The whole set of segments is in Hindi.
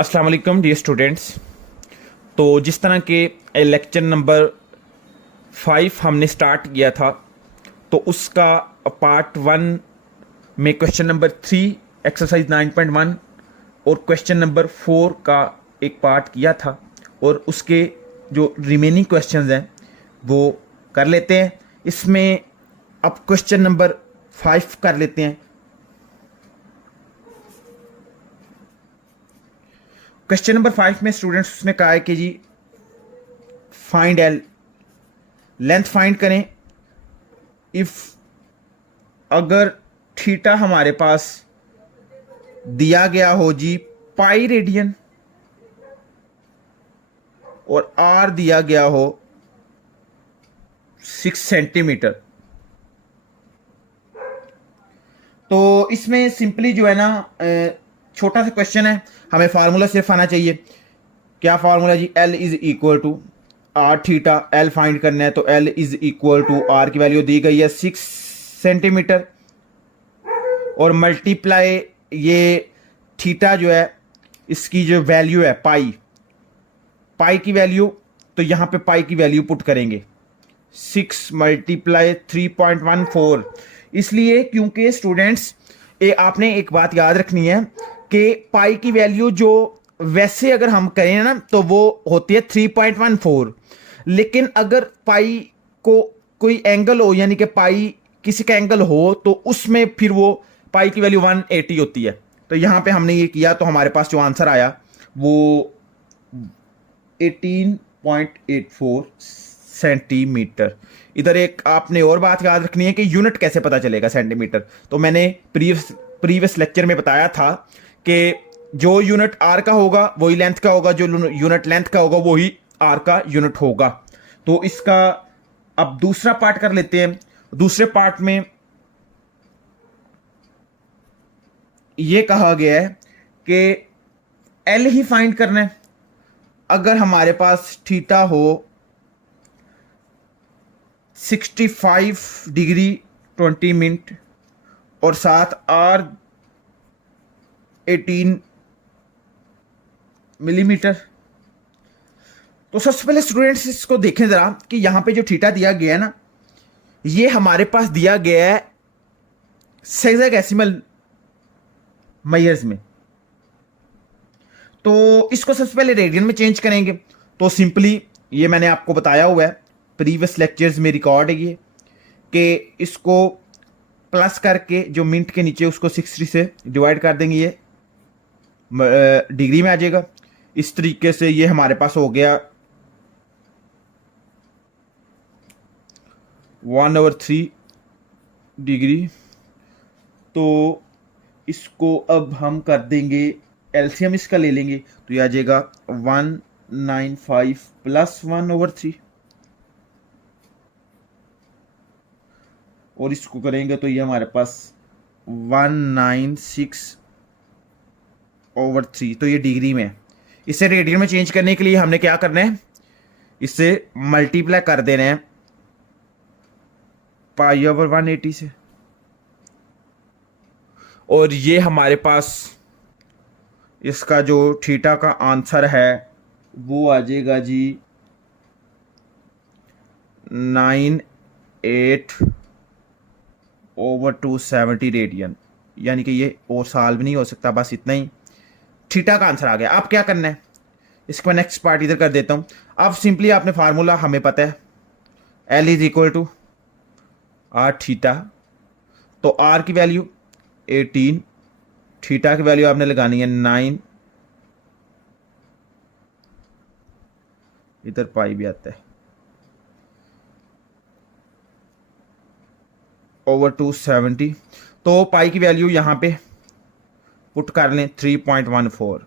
अस्सलाम वालेकुम डियर स्टूडेंट्स। तो जिस तरह के लेक्चर नंबर 5 हमने स्टार्ट किया था, तो उसका पार्ट 1 में क्वेश्चन नंबर 3 एक्सरसाइज 9.1 और क्वेश्चन नंबर 4 का एक पार्ट किया था, और उसके जो रिमेनिंग क्वेश्चंस हैं वो कर लेते हैं। इसमें अब क्वेश्चन नंबर 5 कर लेते हैं। क्वेश्चन नंबर 5 में स्टूडेंट्स उसने कहा है कि जी फाइंड एल, लेंथ फाइंड करें इफ अगर थीटा हमारे पास दिया गया हो जी पाई रेडियन और आर दिया गया हो 6 सेंटीमीटर। तो इसमें सिंपली जो है ना, छोटा सा क्वेश्चन है, हमें फार्मूला सिर्फ आना चाहिए। क्या फार्मूला जी? L is equal to are theta. L find करना है तो L is equal to r की वैल्यू दी गई है 6 सेंटीमीटर, और मल्टीप्लाई ये थीटा जो है इसकी जो वैल्यू है पाई की वैल्यू, तो यहां पे पाई की वैल्यू पुट करेंगे 6 मल्टीप्लाई 3.14। इसलिए क्योंकि स्टूडेंट्स आपने एक बात याद रखनी है कि पाई की वैल्यू जो वैसे अगर हम करें ना तो वो होती है 3.14, लेकिन अगर पाई को कोई एंगल हो, यानी कि पाई किसी का एंगल हो, तो उसमें फिर वो पाई की वैल्यू 180 होती है। तो यहां पे हमने ये किया तो हमारे पास जो आंसर आया वो 18.84 सेंटीमीटर। इधर एक आपने और बात याद रखनी है कि यूनिट कैसे पता चलेगा सेंटीमीटर। तो मैंने प्रीवियस लेक्चर में बताया था कि जो यूनिट आर का होगा वही लेंथ का होगा, जो यूनिट लेंथ का होगा वही आर का यूनिट होगा। तो इसका अब दूसरा पार्ट कर लेते हैं। दूसरे पार्ट में यह कहा गया है कि एल ही फाइंड करना है। अगर हमारे पास थीटा हो 65 डिग्री 20 मिनट और साथ आर 18 मिलीमीटर, तो सबसे पहले स्टूडेंट्स इसको देखें जरा कि यहां पे जो थीटा दिया गया है ना, ये हमारे पास दिया गया है सेक्साडेसिमल मेजर्स में। तो इसको सबसे पहले रेडियन में चेंज करेंगे। तो सिंपली ये मैंने आपको बताया हुआ है, प्रीवियस लेक्चर्स में रिकॉर्ड है ये, कि इसको प्लस करके जो मिनट के नीचे उसको 60 से डिवाइड कर देंगे, ये डिग्री में आ जाएगा। इस तरीके से ये हमारे पास हो गया 1/3 डिग्री। तो इसको अब हम कर देंगे एलसीएम, इसका ले लेंगे तो ये आ जाएगा 195 प्लस 1/3, और इसको करेंगे तो ये हमारे पास 196/3। तो ये डिग्री में है। इसे रेडियन में चेंज करने के लिए हमने क्या करना है, इसे मल्टीप्लाई कर देना है π/180 से, और ये हमारे पास इसका जो थीटा का आंसर है वो आ जाएगा जी 98/270 रेडियन। यानी कि ये और सॉल्व नहीं हो सकता, बस इतना ही थीटा का आंसर आ गया। अब क्या करना है, इसको नेक्स्ट पार्ट इधर कर देता हूं। अब सिंपली आपने फार्मूला हमें पता है, L is equal to are theta. तो आर की वैल्यू 18, थीटा की वैल्यू आपने लगानी है 9, इधर पाई भी आता है, /270। तो पाई की वैल्यू यहां पे पुट कर लें 3.14।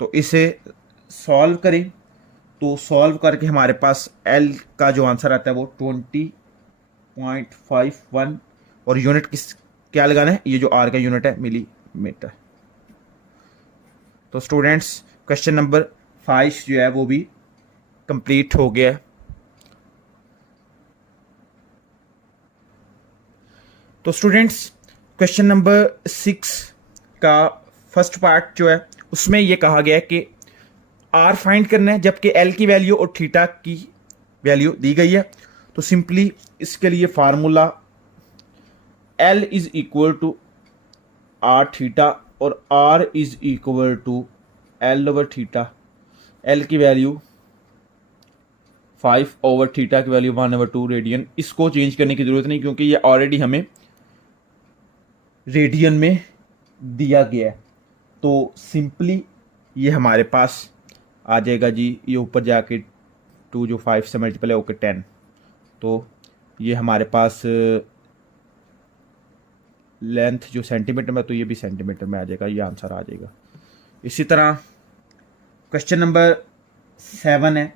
तो इसे सॉल्व करें, तो सॉल्व करके हमारे पास L का जो आंसर आता है वो 20.51, और यूनिट किस क्या लगाना है, ये जो R का यूनिट है मिलीमीटर। तो स्टूडेंट्स क्वेश्चन नंबर 5 जो है वो भी कंप्लीट हो गया है। तो स्टूडेंट्स क्वेश्चन नंबर 6 का फर्स्ट पार्ट जो है उसमें ये कहा गया है कि आर फाइंड करना है, जबकि एल की वैल्यू और थीटा की वैल्यू दी गई है। तो सिंपली इसके लिए formula L is equal to are theta और R is equal to L over theta. L की वैल्यू 5 ओवर थीटा की वैल्यू 1/2 रेडियन। इसको चेंज करने की ज़रूरत नहीं क्योंकि ये ऑलरेडी हमें रेडियन में दिया गया है। तो सिंपली ये हमारे पास आ जाएगा जी, ये ऊपर जाके 2 जो 5 से मल्टीपल है ओके 10। तो ये हमारे पास लेंथ जो सेंटीमीटर में, तो ये भी सेंटीमीटर में आ जाएगा, ये आंसर आ जाएगा। इसी तरह क्वेश्चन नंबर 7 है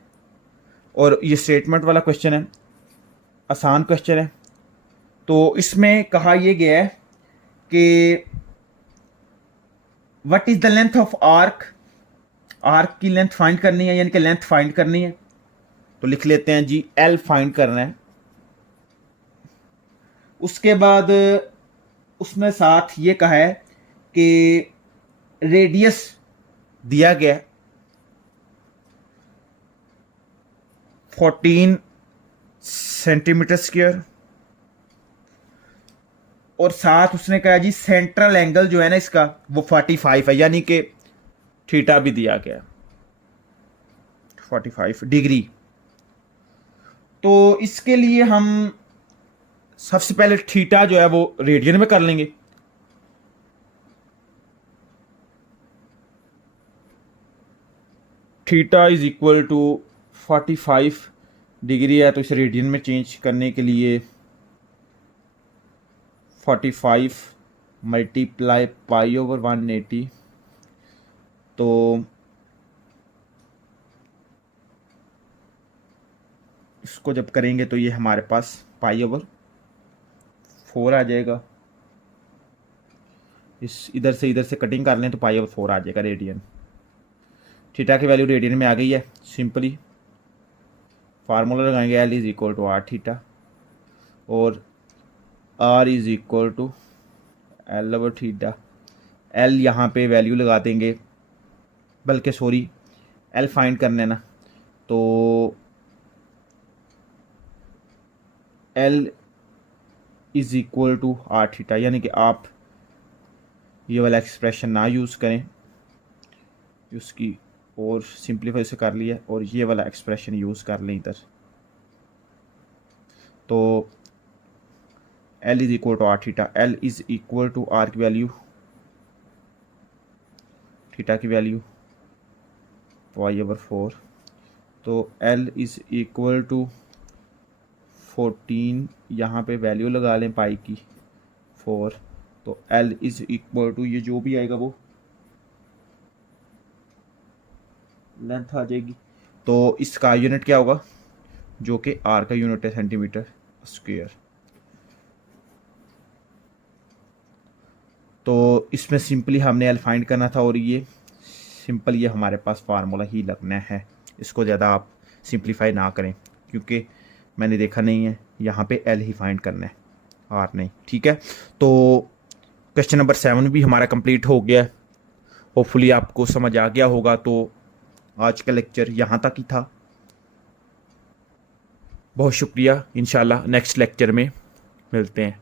और ये स्टेटमेंट वाला क्वेश्चन है, आसान क्वेश्चन है। तो इसमें कहा यह गया है कि what is the length of arc. Arc की लेंथ फाइंड करनी है, यानी कि लेंथ फाइंड करनी है। तो लिख लेते हैं जी एल फाइंड करना है। उसके बाद उसमें साथ ये कहा है कि रेडियस दिया गया है 14 सेंटीमीटर स्क्वायर और साथ उसने कहा जी सेंट्रल एंगल जो है ना इसका वो 45 है, यानी कि थीटा भी दिया गया 45 डिग्री। तो इसके लिए हम सबसे पहले थीटा जो है वो रेडियन में कर लेंगे। Theta is equal to 45 degree है, तो इसे रेडियन में चेंज करने के लिए 45 मल्टीप्लाई पाई ओवर 180। तो इसको जब करेंगे तो ये हमारे पास पाई ओवर 4 आ जाएगा। इस इधर से कटिंग कर लें तो पाई ओवर 4 आ जाएगा रेडियन। थीटा की वैल्यू रेडियन में आ गई है। सिंपली फार्मूला लगाएंगे L is equal to are theta और R is equal to L over theta. L यहाँ पे वैल्यू लगा देंगे, बल्कि सॉरी एल फाइंड करना है ना, तो L is equal to are theta, यानी कि आप ये वाला एक्सप्रेशन ना यूज़ करें, उसकी और सिंप्लीफाई से कर लिया और ये वाला एक्सप्रेशन यूज़ कर लें इधर। तो L is equal to are theta, L is equal to r की वैल्यू, थीटा की वैल्यू पाई ओवर 4। तो एल इज इक्वल टू 14, यहाँ पे वैल्यू लगा लें पाई की 4। तो एल इज इक्वल टू ये जो भी आएगा वो लेंथ आ जाएगी। तो इसका यूनिट क्या होगा, जो कि आर का यूनिट है सेंटीमीटर स्क्वायर। तो इसमें सिंपली हमने एल फाइंड करना था और ये सिंपल ये हमारे पास फार्मूला ही लगना है। इसको ज़्यादा आप सिंप्लीफाई ना करें क्योंकि मैंने देखा नहीं है, यहाँ पे एल ही फाइंड करना है, आर नहीं। ठीक है, तो क्वेश्चन नंबर 7 भी हमारा कंप्लीट हो गया है। होपफुली आपको समझ आ गया होगा। तो आज का लेक्चर यहाँ तक ही था। बहुत शुक्रिया। इंशाल्लाह नेक्स्ट लेक्चर में मिलते हैं।